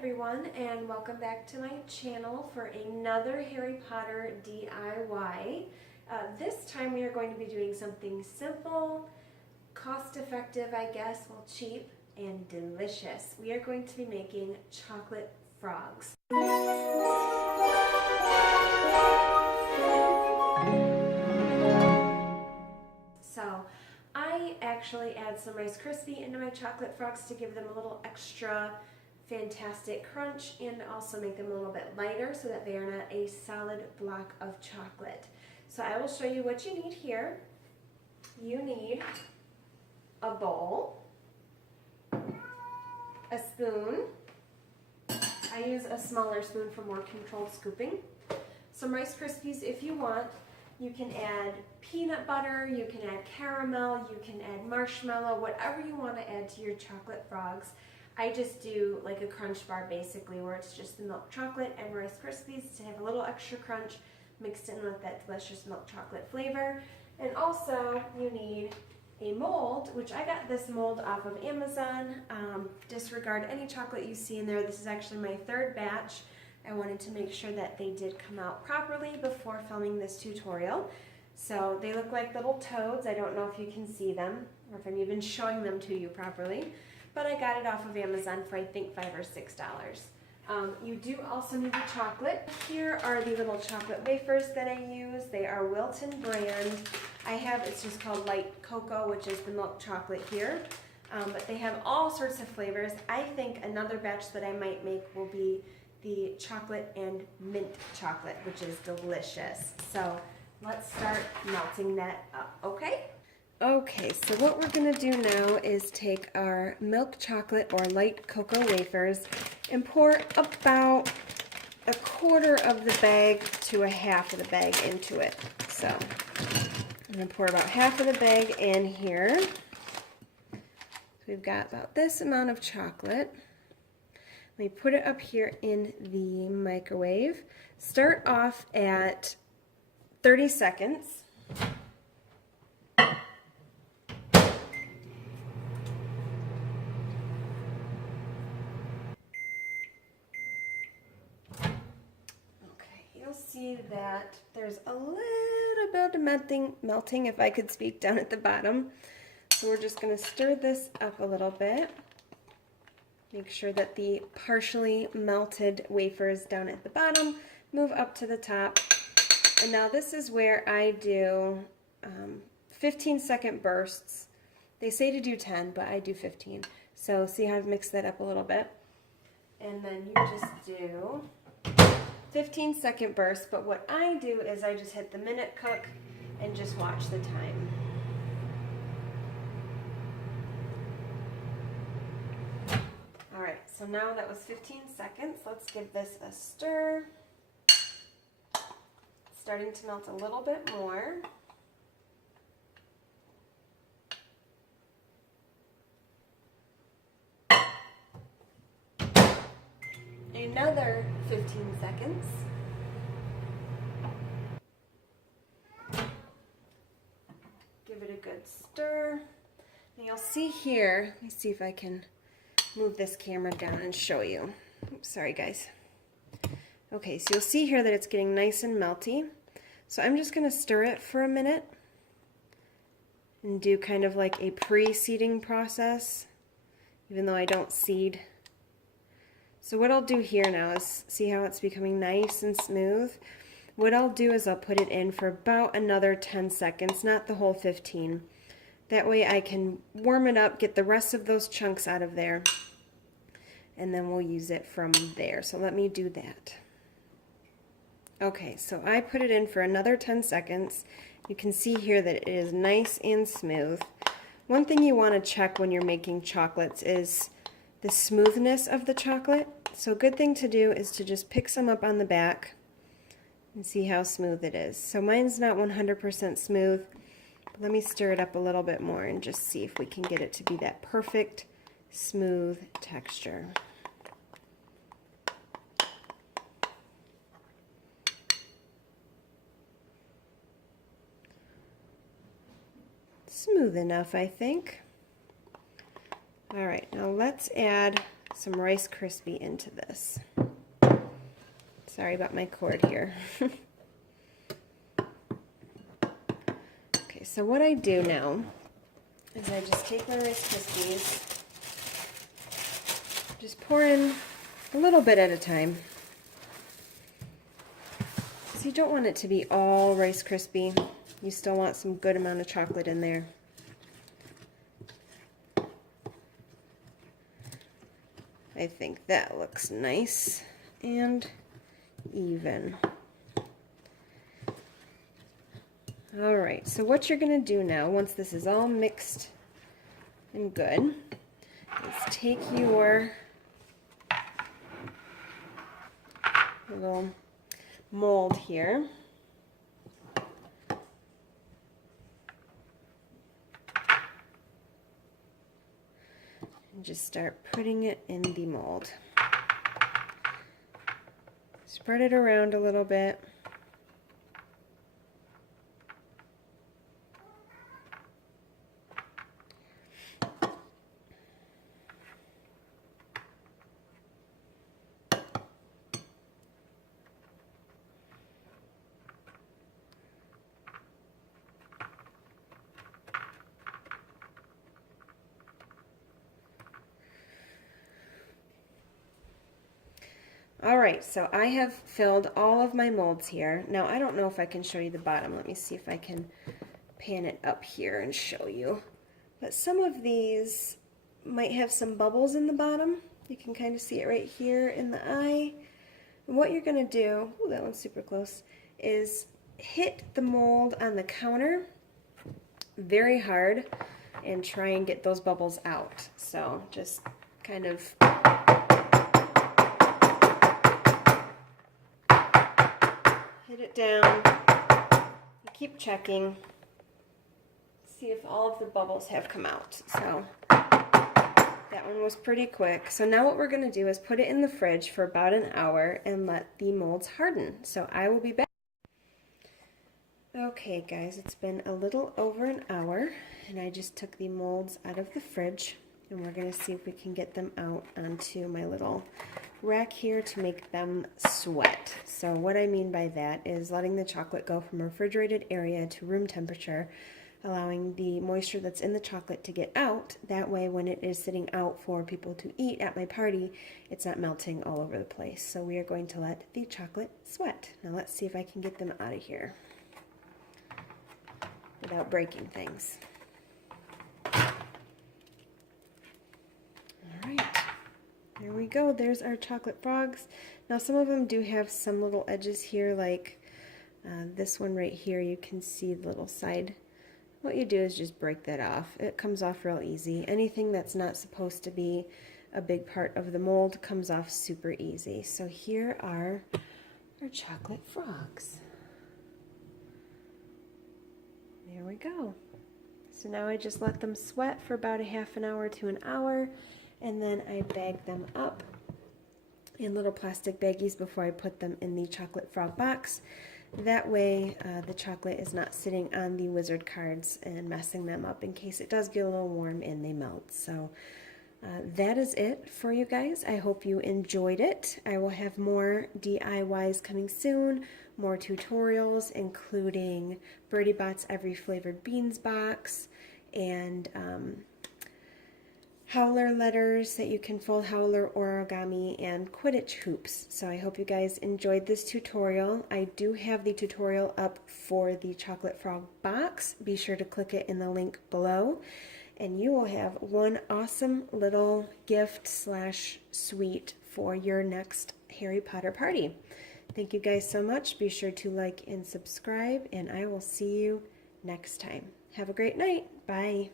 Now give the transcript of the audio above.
everyone, and welcome back to my channel for another Harry Potter DIY. This time we are going to be doing something simple, cost-effective, I guess, well, cheap and delicious. We are going to be making chocolate frogs. So I actually add some Rice Krispie into my chocolate frogs to give them a little extra fantastic crunch and also make them a little bit lighter so that they are not a solid block of chocolate. So I will show you what you need here. You need a bowl, a spoon. I use a smaller spoon for more controlled scooping. Some Rice Krispies if you want. You can add peanut butter, you can add caramel, you can add marshmallow, whatever you want to add to your chocolate frogs. I just do like a crunch bar basically where it's just the milk chocolate and Rice Krispies to have a little extra crunch mixed in with that delicious milk chocolate flavor. And also you need a mold, which I got this mold off of Amazon. Disregard any chocolate you see in there. This is actually my third batch. I wanted to make sure that they did come out properly before filming this tutorial. So they look like little toads. I don't know if you can see them or if I'm even showing them to you properly, but I got it off of Amazon for I think $5 or $6. You do also need the chocolate. Here are the little chocolate wafers that I use. They are Wilton brand. It's just called Light Cocoa, which is the milk chocolate here. But they have all sorts of flavors. I think another batch that I might make will be the chocolate and mint chocolate, which is delicious. So let's start melting that up, okay? Okay, so what we're gonna do now is take our milk chocolate or light cocoa wafers and pour about a quarter of the bag to a half of the bag into it. So I'm gonna pour about half of the bag in here. So we've got about this amount of chocolate. Let me put it up here in the microwave. Start off at 30 seconds. You'll see that there's a little bit of melting, if I could speak, down at the bottom. So we're just going to stir this up a little bit. Make sure that the partially melted wafers down at the bottom move up to the top. And now this is where I do 15-second bursts. They say to do 10, but I do 15. So see how I've mixed that up a little bit? And then you just do 15-second bursts, but what I do is I just hit the minute cook and just watch the time. Alright, so now that was 15 seconds. Let's give this a stir. It's starting to melt a little bit more. Another 15 seconds. Give it a good stir. And you'll see here, let me see if I can move this camera down and show you. Oops, sorry guys. Okay, so you'll see here that it's getting nice and melty. So I'm just going to stir it for a minute and do kind of like a pre-seeding process, even though I don't seed. So what I'll do here now is, see how it's becoming nice and smooth? What I'll do is I'll put it in for about another 10 seconds, not the whole 15. That way I can warm it up, get the rest of those chunks out of there, and then we'll use it from there. So let me do that. Okay, so I put it in for another 10 seconds. You can see here that it is nice and smooth. One thing you want to check when you're making chocolates is the smoothness of the chocolate. So a good thing to do is to just pick some up on the back and see how smooth it is. So mine's not 100% smooth. But let me stir it up a little bit more and just see if we can get it to be that perfect smooth texture. Smooth enough, I think. All right, now let's add some Rice Krispie into this. Sorry about my cord here. Okay, so what I do now is I just take my Rice Krispies, just pour in a little bit at a time. So you don't want it to be all Rice Krispie. You still want some good amount of chocolate in there. I think that looks nice and even. All right, so what you're going to do now, once this is all mixed and good, is take your little mold here. And just start putting it in the mold. Spread it around a little bit. Alright, so I have filled all of my molds here. Now I don't know if I can show you the bottom. Let me see if I can pan it up here and show you. But some of these might have some bubbles in the bottom. You can kind of see it right here in the eye. And what you're going to do, ooh, that one's super close, is hit the mold on the counter very hard and try and get those bubbles out. So just kind of hit it down, keep checking, see if all of the bubbles have come out. So that one was pretty quick. So now what we're going to do is put it in the fridge for about an hour and let the molds harden. So I will be back. Okay guys, it's been a little over an hour and I just took the molds out of the fridge and we're going to see if we can get them out onto my little rack here to make them sweat. So what I mean by that is letting the chocolate go from a refrigerated area to room temperature, allowing the moisture that's in the chocolate to get out. That way when it is sitting out for people to eat at my party, it's not melting all over the place. So we are going to let the chocolate sweat. Now let's see if I can get them out of here without breaking things. Alright, there we go. There's our chocolate frogs. Now some of them do have some little edges here, like this one right here. You can see the little side. What you do is just break that off. It comes off real easy. Anything that's not supposed to be a big part of the mold comes off super easy. So here are our chocolate frogs. There we go. So now I just let them sweat for about a half an hour to an hour, and then I bag them up in little plastic baggies before I put them in the chocolate frog box. That way the chocolate is not sitting on the wizard cards and messing them up in case it does get a little warm and they melt. So that is it for you guys. I hope you enjoyed it. I will have more DIYs coming soon, more tutorials, including Birdie Bot's Every Flavored Beans box, and howler letters that you can fold howler origami, and Quidditch hoops. So I hope you guys enjoyed this tutorial. I do have the tutorial up for the chocolate frog box. Be sure to click it in the link below, and you will have one awesome little gift slash sweet for your next Harry Potter party. Thank you guys so much. Be sure to like and subscribe, and I will see you next time. Have a great night. Bye.